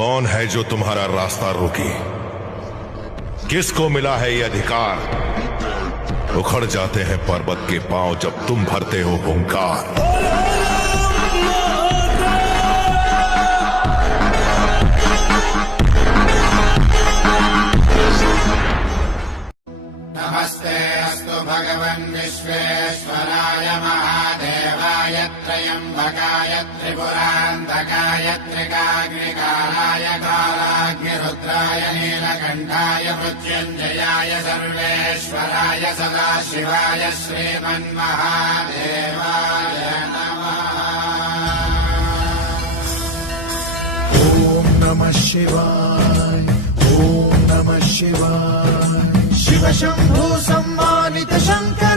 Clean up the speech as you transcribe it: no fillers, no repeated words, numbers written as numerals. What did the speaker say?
कौन है जो तुम्हारा रास्ता रोकी? किसको मिला है ये अधिकार? उखड़ जाते हैं पर्वत के पांव जब तुम भरते हो हुंकार। नमस्ते अस्तु भगवन् विश्वेश्वराय महादेवाय त्र्यम्बकाय त्रिपुरान्तकाय त्रिकाग्निकालाय कालाग्निरुद्राय नीलकण्ठाय मृत्युञ्जयाय सर्वेश्वराय सदाशिवाय श्रीमन्महादेवाय नमः। ॐ नमः शिवाय, ॐ नमः शिवाय। शिव शंभु सम्मानित शंकर